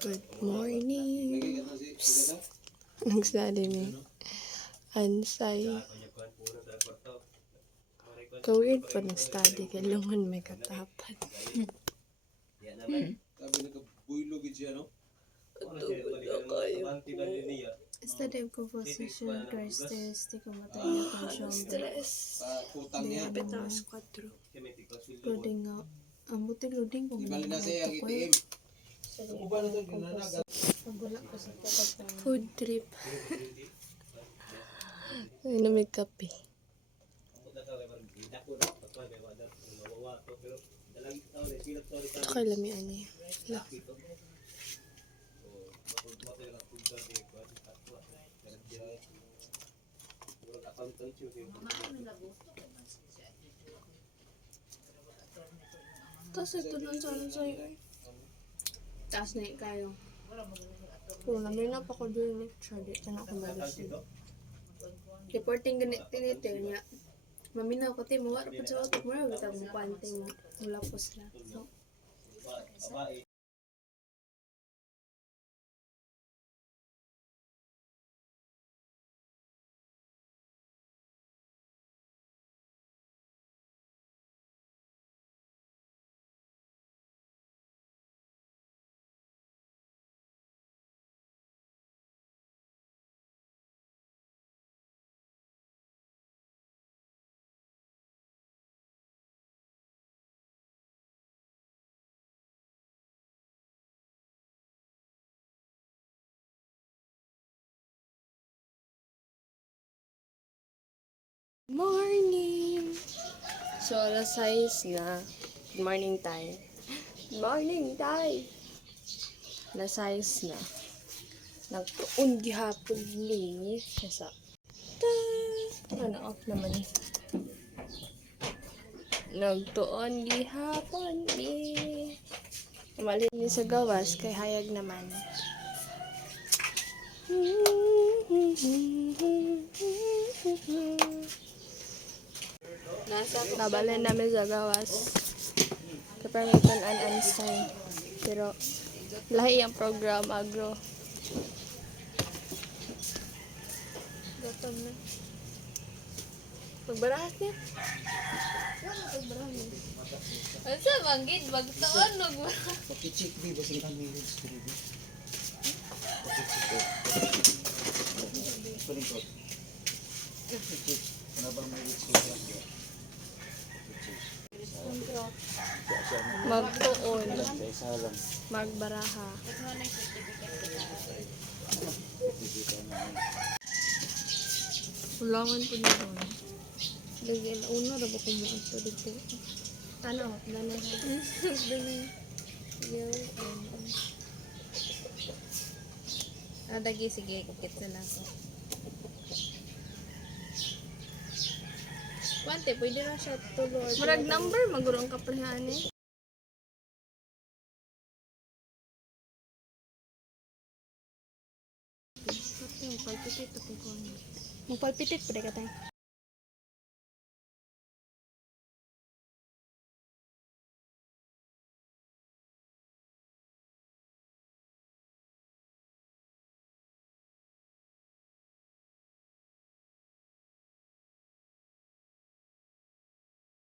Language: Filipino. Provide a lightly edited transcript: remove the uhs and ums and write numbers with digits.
Good morning. Nagsabi ni Ansay. Ka-weird pa ng study. Kalungan may katapat. Study of composition, characteristic of material consumed. Stress. Kapit na sa 4. Loading nga. Ang buti loading kung nagkakita ko eh. Pagulak ko sa tapat ng Food trip. Ay, may kape. Ito kay lamian niya. Tapos ito dun sa ano sa'yo eh. Taas na kayo. Kung namin na pa ko doon lecture, di ka na ako malusig. Reporting ganit tiniter niya. Maminaw ko tayo, mawara pa sa otak mo na, kita mo pante mo. Mula po sila. So, Morning! So, alas 6 na. Good morning, Tay. Good morning, Tay! Alas 6 na. Nagtuon gihapon ni. Kasa. Ano, off naman. Nagtuon gihapon ni. Umalin ni sa gawas, kay hayag naman. Nabalin namin sa gawas. Kapamitan an Ansay. Pero, lahi ang program, agro. Gatag na. Magbarahat niya. Magbarahat niya. ano sa manggid? Magtaon, magbarahat. Pakichik di ba sila kami yung story? Pakichik. Pakichik. Kenapa may story? Magtuon. Magbaraha. Ulangan po niyo doon. Lagyan, uno na ba kumuha ito dito? Ano? Dana ha? Dana. Adagi, sige, kukit na lang ako. Wante, pwede na siya tulo. Murag number, magurong kaprahan eh. Yung palpitit ako ko. Magpalpitit pa ka tayo.